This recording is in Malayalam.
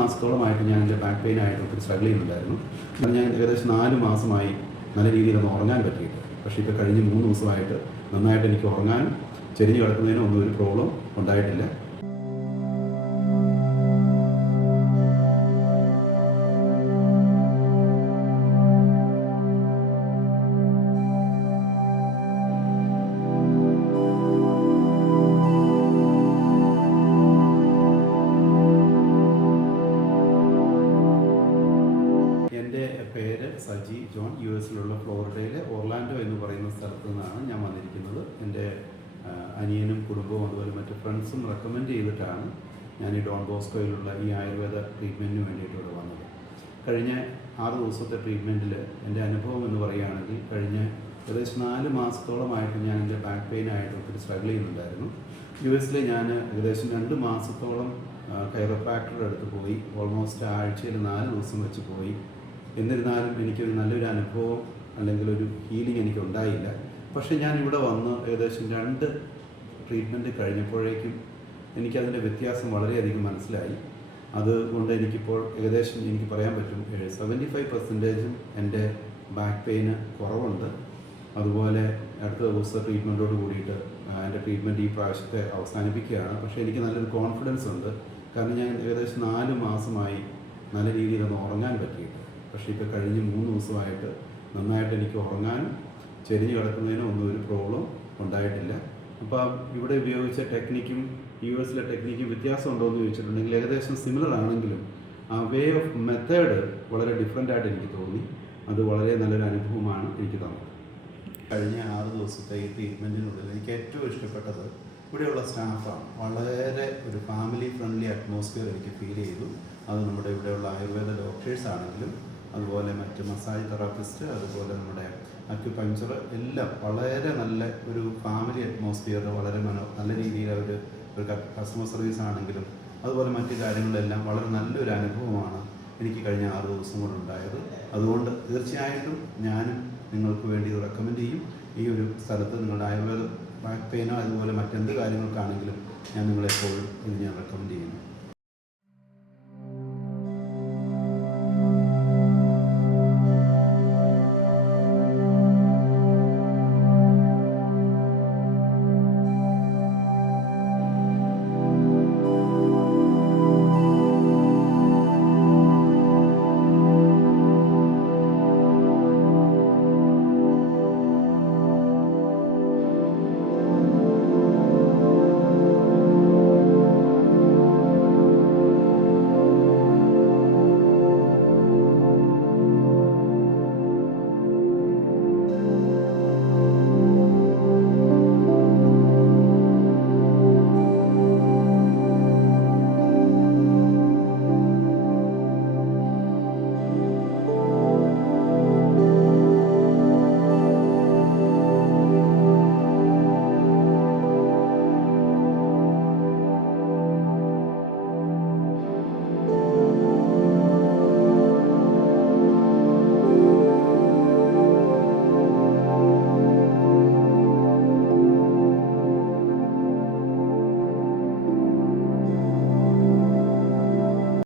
മാസത്തോളമായിട്ട് ഞാൻ എൻ്റെ ബാക്ക് പെയിനായിട്ട് ഒത്തിരി സ്ട്രഗിൾ ചെയ്യുന്നുണ്ടായിരുന്നു. എന്നാൽ ഞാൻ ഏകദേശം 4 മാസമായി നല്ല രീതിയിലൊന്ന് ഉറങ്ങാൻ പറ്റിയിട്ട്. പക്ഷേ ഇപ്പോൾ കഴിഞ്ഞ 3 ദിവസമായിട്ട് നന്നായിട്ട് എനിക്ക് ഉറങ്ങാനും ചെരിഞ്ഞ് കിടക്കുന്നതിനും ഒന്നും ഒരു പ്രോബ്ലം ഉണ്ടായിട്ടില്ല. എൻ്റെ പേര് സജി ജോൺ. US-ലുള്ള ഫ്ലോറിഡയിലെ ഓർലാൻഡോ എന്ന് പറയുന്ന സ്ഥലത്തു നിന്നാണ് ഞാൻ വന്നിരിക്കുന്നത്. എൻ്റെ അനിയനും കുടുംബവും അതുപോലെ മറ്റ് ഫ്രണ്ട്സും റെക്കമെൻഡ് ചെയ്തിട്ടാണ് ഞാൻ ഈ ഡോൺ ബോസ്കോയിലുള്ള ഈ ആയുർവേദ ട്രീറ്റ്മെൻറ്റിന് വേണ്ടിയിട്ട് ഇവിടെ വന്നത്. കഴിഞ്ഞ 6 ദിവസത്തെ ട്രീറ്റ്മെൻറ്റിൽ എൻ്റെ അനുഭവം എന്ന് പറയുകയാണെങ്കിൽ കഴിഞ്ഞ ഏകദേശം 4 മാസത്തോളമായിട്ട് ഞാൻ എൻ്റെ ബാക്ക് പെയിനായിട്ട് ഒത്തിരി സ്ട്രഗിൾ ചെയ്യുന്നുണ്ടായിരുന്നു. US-ൽ ഞാൻ ഏകദേശം 2 മാസത്തോളം കൈറോപ്രാക്ടറുടെ അടുത്ത് പോയി. ഓൾമോസ്റ്റ് ആഴ്ചയിൽ 4 ദിവസം വെച്ച് പോയി. എന്നിരുന്നാലും എനിക്കൊരു നല്ലൊരു അനുഭവം അല്ലെങ്കിൽ ഒരു ഹീലിംഗ് എനിക്കുണ്ടായില്ല. പക്ഷേ ഞാൻ ഇവിടെ വന്ന് ഏകദേശം 2 ട്രീറ്റ്മെൻറ്റ് കഴിഞ്ഞപ്പോഴേക്കും എനിക്കതിൻ്റെ വ്യത്യാസം വളരെയധികം മനസ്സിലായി. അതുകൊണ്ട് എനിക്കിപ്പോൾ ഏകദേശം എനിക്ക് പറയാൻ പറ്റും 75% എൻ്റെ ബാക്ക് പെയിന് കുറവുണ്ട്. അതുപോലെ അടുത്ത ദിവസത്തെ ട്രീറ്റ്മെൻറ്റോട് കൂടിയിട്ട് എൻ്റെ ട്രീറ്റ്മെൻറ്റ് ഈ പ്രാവശ്യത്തെ അവസാനിപ്പിക്കുകയാണ്. പക്ഷേ എനിക്ക് നല്ലൊരു കോൺഫിഡൻസ് ഉണ്ട്. കാരണം ഞാൻ ഏകദേശം 4 മാസമായി നല്ല രീതിയിലൊന്ന് ഉറങ്ങാൻ പറ്റിയിട്ട്. പക്ഷേ ഇപ്പോൾ കഴിഞ്ഞ 3 ദിവസമായിട്ട് നന്നായിട്ട് എനിക്ക് ഉറങ്ങാനും ചെരിഞ്ഞ് കിടക്കുന്നതിനും ഒന്നും ഒരു പ്രോബ്ലം ഉണ്ടായിട്ടില്ല. അപ്പോൾ ഇവിടെ ഉപയോഗിച്ച ടെക്നിക്കും US-ലെ ടെക്നിക്കും വ്യത്യാസമുണ്ടോ എന്ന് ചോദിച്ചിട്ടുണ്ടെങ്കിൽ ഏകദേശം സിമിലർ ആണെങ്കിലും ആ വേ ഓഫ് മെത്തേഡ് വളരെ ഡിഫറെൻ്റ് ആയിട്ട് എനിക്ക് തോന്നി. അത് വളരെ നല്ലൊരു അനുഭവമാണ് എനിക്ക് തന്നത്. കഴിഞ്ഞ 6 ദിവസത്തെ ഈ ട്രീറ്റ്മെൻറ്റിനുള്ളിൽ എനിക്ക് ഏറ്റവും ഇഷ്ടപ്പെട്ടത് ഇവിടെയുള്ള സ്റ്റാഫാണ്. വളരെ ഒരു ഫാമിലി ഫ്രണ്ട്ലി അറ്റ്മോസ്ഫിയർ എനിക്ക് ഫീൽ ചെയ്തു. അത് നമ്മുടെ ഇവിടെയുള്ള ആയുർവേദ ഡോക്ടേഴ്സ് ആണെങ്കിലും അതുപോലെ മറ്റ് മസാജ് തെറാപ്പിസ്റ്റ്, അതുപോലെ നമ്മുടെ അക്യുപങ്ചർ എല്ലാം വളരെ നല്ല ഒരു ഫാമിലി അറ്റ്മോസ്ഫിയർ, വളരെ നല്ല രീതിയിൽ ഒരു കസ്റ്റമർ സർവീസ് ആണെങ്കിലും അതുപോലെ മറ്റു കാര്യങ്ങളിലെല്ലാം വളരെ നല്ലൊരു അനുഭവമാണ് എനിക്ക് കഴിഞ്ഞ 6 ദിവസം കൊണ്ടുണ്ടായത്. അതുകൊണ്ട് തീർച്ചയായിട്ടും ഞാനും നിങ്ങൾക്ക് വേണ്ടി ഇത് റെക്കമെൻഡ് ചെയ്യും. ഈ ഒരു സ്ഥലത്ത് നിങ്ങളുടെ ആയുർവേദ ബാക്ക് പെയിനോ അതുപോലെ മറ്റെന്ത് കാര്യങ്ങൾക്കാണെങ്കിലും ഞാൻ നിങ്ങളെപ്പോഴും ഇത് ഞാൻ റെക്കമെൻഡ് ചെയ്യുന്നു.